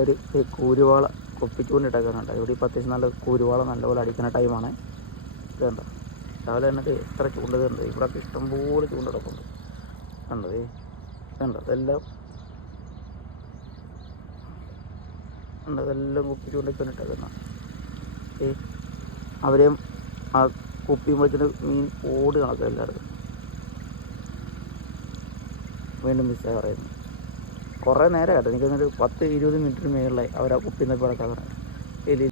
ഒരു കൂരുവാള കൊപ്പിച്ചുകൊണ്ടിട്ടേക്കാനുണ്ട്. ഇവിടെ ഇപ്പോൾ അത്യാവശ്യം നല്ല കൂരുവാള നല്ലപോലെ അടിക്കുന്ന ടൈമാണ്. ഇത് കണ്ടോ, രാവിലെ തന്നെ എത്ര ചൂണ്ടതുണ്ട്. ഇവിടെ ഇഷ്ടംപോലെ ചൂണ്ടടപ്പുണ്ട്. കണ്ടോ കണ്ടോ, ഇതെല്ലാം ഉണ്ട്. ഇതെല്ലാം കുപ്പി ചൂണ്ടിക്കൊണ്ടിട്ടേക്കുന്ന അവരെയും ആ കുപ്പിയുമ്പോഴത്തേന് മീൻ ഓട് കണക്കാം എല്ലായിടത്തും. വീണ്ടും മിസ്സായി പറയുന്നു. കുറേ നേരം കേട്ടോ, എനിക്കൊന്നൊരു 10-20 മിനിറ്റിന് മേളിലായി അവർ ആ കുപ്പിയിൽ നിന്ന് കിടക്കാൻ എലി.